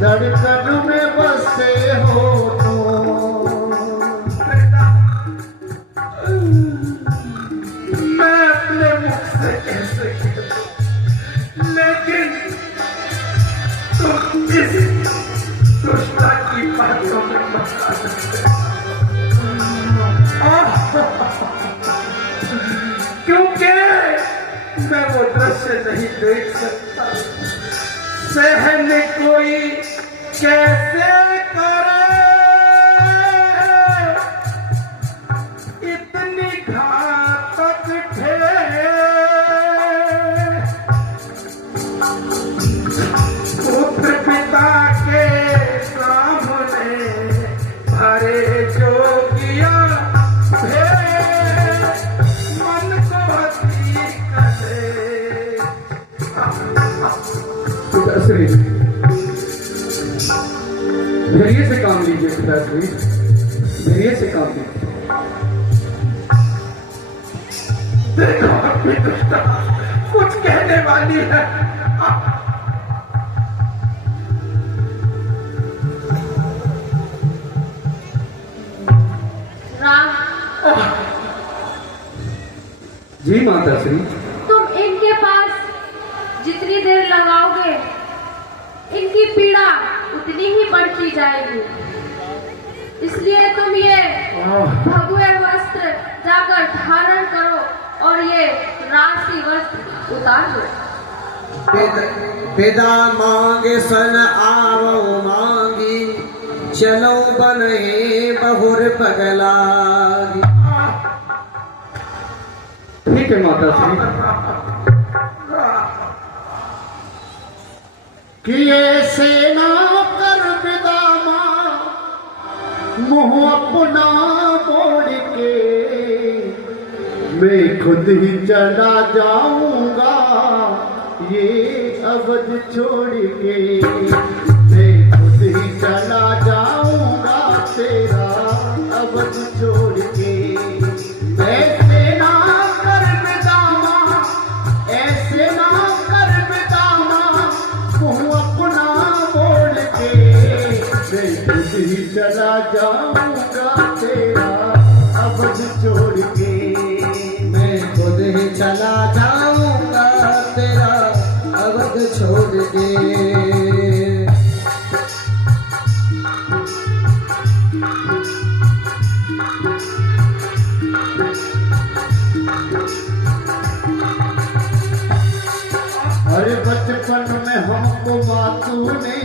धड़कन में बसे हो तुम। मैं अपने मुख से कैसे कह दूं, लेकिन तुम इस दुष्टा की बातों में मत आ सकते। क्योंकि मैं वो दृश्य नहीं देख सकता। सहन कोई कैसे करे, इतनी घातक ठेस। पुत्र पिता के सामने भरे जोगिया भेष, मन को अति करे। पिताश्री, धैर्य से काम लीजिए पिताश्री, धैर्य से काम लीजिए। देखो अपनी दुष्टा कुछ कहने वाली है। राम, जी माता श्री। तुम इनके पास जितनी देर लगाओगे इनकी पीड़ा उतनी ही बढ़ती जाएगी। इसलिए तुम ये भगवे वस्त्र जाकर धारण करो और ये राशि वस्त्र उतार दो। पिता मांगे सन आवो मांगी, चलो बने बहुर पगलागी। ठीक है माता श्री। किए सेना कर विदामा, मुँह अपना मोड़ के, मैं खुद ही चला जाऊंगा ये अवध छोड़ के। मैं खुद ही चला जाऊंगा तेरा अवध छोड़ के। ऐसे ना कर बेदामा, ऐसे ना कर बेदामा, मुँह अपना मोड़ के, मैं खुद ही चला जाऊंगा तेरा अवध छोड़ के। मैं खुद ही चला जाऊंगा तेरा अवध छोड़ के। अरे बचपन में हमको मातू ने,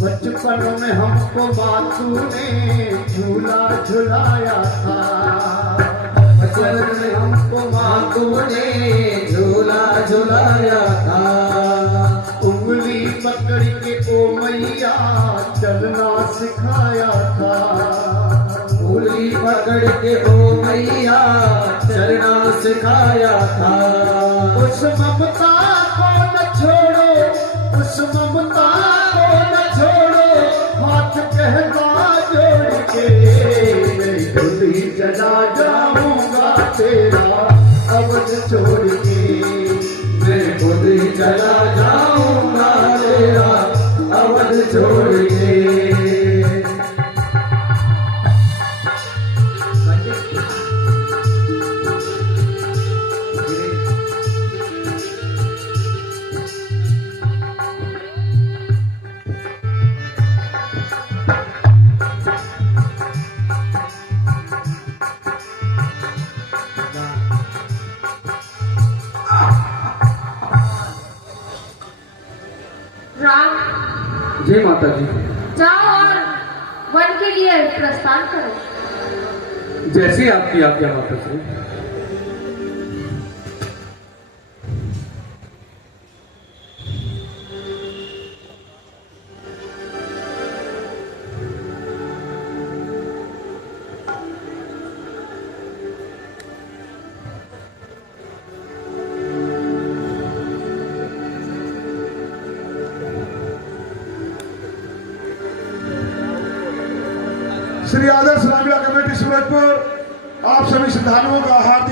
बचपन में हमको मातू ने झूला झुलाया था। बचपन में हमको मातू ने झूला झुलाया था। उंगली पकड़ के ओ मैया चलना सिखाया था। उंगली पकड़ के ओ मैया चलना सिखाया था। उस ममता को न छोड़ो, उस ममता को न छोड़ो, हाथ कहता जोड़ के। मैं खुद ही चला जाऊंगा तेरा अवध छोड़ के। मैं खुद ही चला जाऊंगा तेरा अवध छोड़ के। राम, जी माता जी। जाओ और वन के लिए प्रस्थान करो। जैसी आपकी आज्ञा माता श्री। श्री आदर्श रामलीला कमेटी सूरजपुर आप सभी श्रद्धालुओं का हार्दिक